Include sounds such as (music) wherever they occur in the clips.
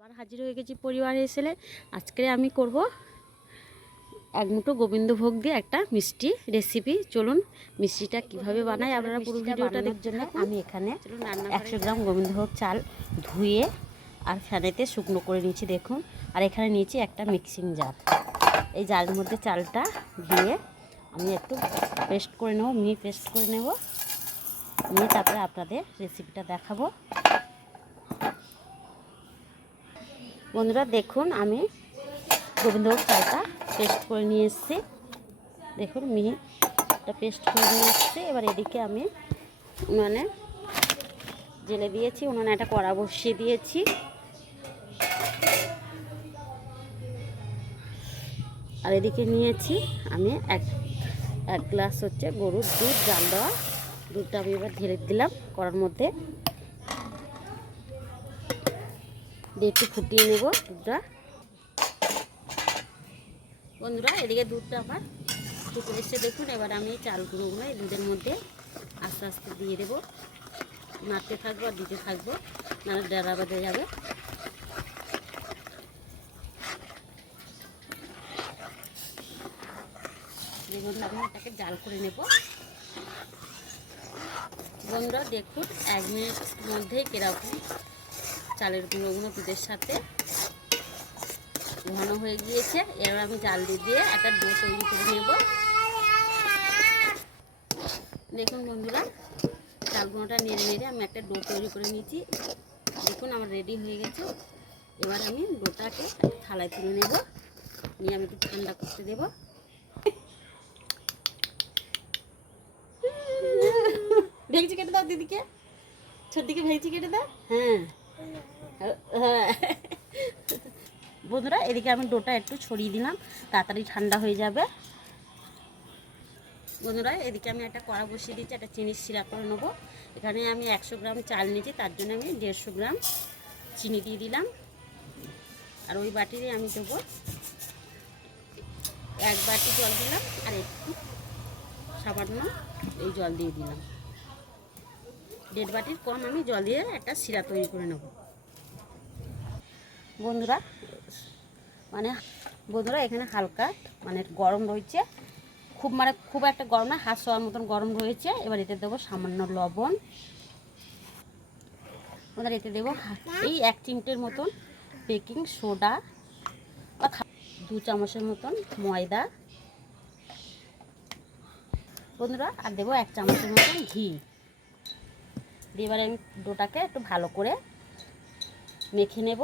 আবার হাজির হয়ে গেছি পরিবার এসেলে। আজকে আমি করব এক মুঠো গোবিন্দভোগ দিয়ে একটা মিষ্টি রেসিপি চলুন মিষ্টিটা কীভাবে বানাই? আপনারা পুরো ভিডিওটা দেখার জন্য আমি এখানে একশো গ্রাম গোবিন্দভোগ চাল ধুয়ে আর ফ্যানেতে শুকনো করে নিয়েছি দেখুন। আর এখানে নিয়েছি একটা মিক্সিং জার এই জারের মধ্যে চালটা দিয়ে আমি একটু পেস্ট করে নেব মিহি পেস্ট করে নেব। নিয়ে তারপরে আপনাদের রেসিপিটা দেখাবো। বন্ধুরা দেখুন আমি গোবিন্দভোগ চালটা পেস্ট করে নিয়ে এসেছি। দেখুন মিহিটা পেস্ট করে নিয়ে এসেছি। এবার এদিকে আমি মানে জেলে দিয়েছি, উনুনে একটা কড়া বসিয়ে দিয়েছি। আর এদিকে নিয়েছি আমি এক এক গ্লাস হচ্ছে গরুর দুধ, জাল দেওয়া। দুধটা আমি এবার ঢেলে দিলাম কড়ার মধ্যে। দিয়ে একটু ফুটিয়ে নেব দুধটা। বন্ধুরা, এদিকে দুধটা আমার ফুটে এসে দেখুন, এবার আমি এই চালগুলোগুলো এই দুধের মধ্যে আস্তে আস্তে দিয়ে দেবো। নাড়তে থাকব আর দিতে থাকব, নাহলে ডেরা বেঁধে যাবে। দেখুন, আমি এটাকে জাল করে নেব। বন্ধুরা, দেখুন, এক মিনিট মধ্যেই কীরকম চালের গুঁড়োগুলো দুধের সাথে। ঘন হয়ে গিয়েছে। এবার আমি জাল দিয়ে দিয়ে একটা ডো তৈরি করে নেব। দেখুন বন্ধুরা চাল গুঁড়োটা নেড়ে নেড়ে আমি একটা ডো তৈরি করে নিয়েছি। দেখুন আমার রেডি হয়ে গেছে। এবার আমি ডোটাকে থালায় তুলে নেব। নিয়ে আমি একটু ঠান্ডা করতে দেবো। ভেঙচি কেটে দাও দিদিকে। ছোট দিকে ভেঙচি কেটে দাও। হ্যাঁ। (laughs) বন্ধুরা, এদিকে আমি ডোটা একটু ছড়িয়ে দিলাম, তাড়াতাড়ি ঠান্ডা হয়ে যাবে। বন্ধুরা, এদিকে আমি একটা কড়া বসিয়ে দিচ্ছি একটা চিনির সিরাপ করে নেব। এখানে আমি একশো গ্রাম চাল নিয়েছি, তার জন্য আমি দেড়শো গ্রাম চিনি দিয়ে দিলাম। আর ওই বাটিরে আমি দেবো এক বাটি জল দিলাম, আর একটু সামান্য এই জল দিয়ে দিলাম। দেড় বাটির কম আমি জল দিয়ে একটা সিরা তৈরি করে নেব। বন্ধুরা মানে বন্ধুরা, এখানে হালকা মানে গরম রয়েছে। খুব মানে খুব একটা গরম না, হাত শোয়ার মতন গরম রয়েছে। এবার এতে দেবো সামান্য লবণ। বন্ধুরা, এতে দেবো এই এক চিমটের মতন বেকিং সোডা বা দু চামচের মতন ময়দা। বন্ধুরা, আর দেবো এক চামচের মতন ঘি। এবারে আমি ডোটাকে একটু ভালো করে মেখে নেব।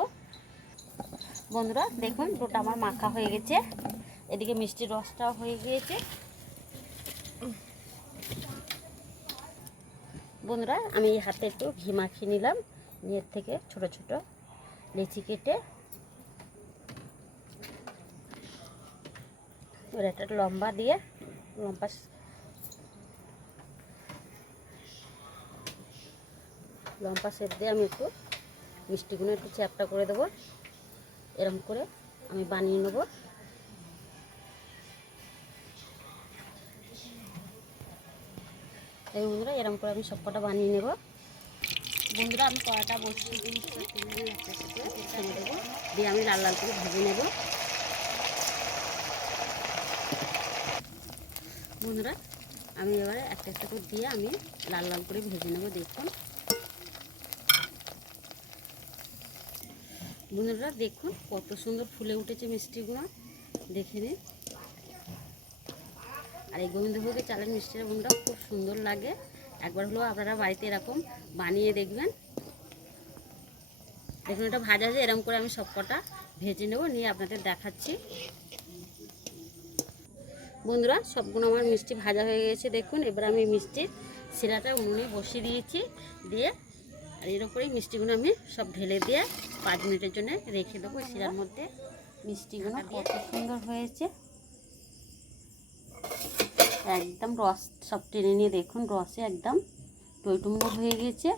বন্ধুরা, দেখুন, ডোটা আমার মাখা হয়ে গেছে। এদিকে মিষ্টির রসটাও হয়ে গিয়েছে। বন্ধুরা, আমি হাতে একটু ঘি মাখিয়ে নিলাম। নিয়ের থেকে ছোট ছোট লেচি কেটে একটা লম্বা দিয়ে লম্বা লম্বা শেপ দিয়ে আমি একটু মিষ্টিগুলো একটু চ্যাপটা করে দেবো। এরকম করে আমি বানিয়ে নেব। এই বন্ধুরা এরকম করে আমি সবকটা বানিয়ে নেব। বন্ধুরা, আমি কড়াটা বসিয়ে দেবো। দিয়ে আমি লাল লাল করে ভেজে নেব। বন্ধুরা, আমি এবারে একটা একটা করে দিয়ে আমি লাল লাল করে ভেজে নেব, দেখুন। বন্ধুরা দেখুন কত সুন্দর ফুলে উঠেছে মিষ্টিগুলো দেখে নিন। আর এই গোবিন্দভোগের চালের মিষ্টিটা বন্ধুরা খুব সুন্দর লাগে। একবার হলেও আপনারা বাড়িতে এরকম বানিয়ে দেখবেন। দেখুন, এটা ভাজা হয়ে এরকম করে আমি সবকটা ভেজে নেব, নিয়ে আপনাদের দেখাচ্ছি। বন্ধুরা, সবগুলো আমার মিষ্টি ভাজা হয়ে গেছে, দেখুন। এবার আমি মিষ্টির শিরাটা উনুনে বসিয়ে দিয়েছি, দিয়ে আর এর উপরেই মিষ্টিগুলো আমি সব ঢেলে দিয়ে পাঁচ মিনিটের জন্য রেখে দেবো শিরার মধ্যে মিষ্টিগুলো কত সুন্দর হয়েছে। একদম রস সব টেনে নিয়ে দেখুন রসে একদম টইটুম্বর হয়ে গেছে।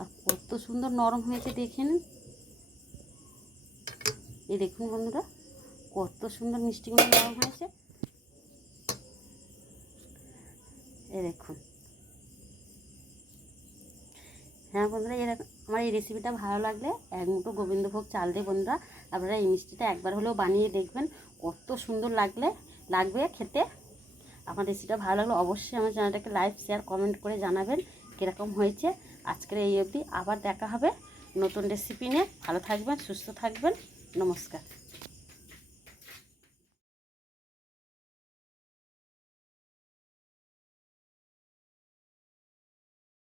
আর কত সুন্দর নরম হয়েছে দেখে নিন। এই দেখুন বন্ধুরা কত সুন্দর মিষ্টিগুলো নরম হয়েছে। এই দেখুন। হ্যাঁ বন্ধুরা, এরকম আমার এই রেসিপিটা ভালো লাগলে এক মুঠো গোবিন্দভোগ চাল দিয়ে বন্ধুরা আপনারা এই মিষ্টিটা একবার হলেও বানিয়ে দেখবেন। কত সুন্দর লাগলে, লাগবে খেতে। আমার রেসিপিটা ভালো লাগলে অবশ্যই আমার চ্যানেলটাকে লাইক শেয়ার কমেন্ট করে জানাবেন কীরকম হয়েছে। আজকের এই অবধি আবার দেখা হবে নতুন রেসিপি নিয়ে। ভালো থাকবেন, সুস্থ থাকবেন। নমস্কার।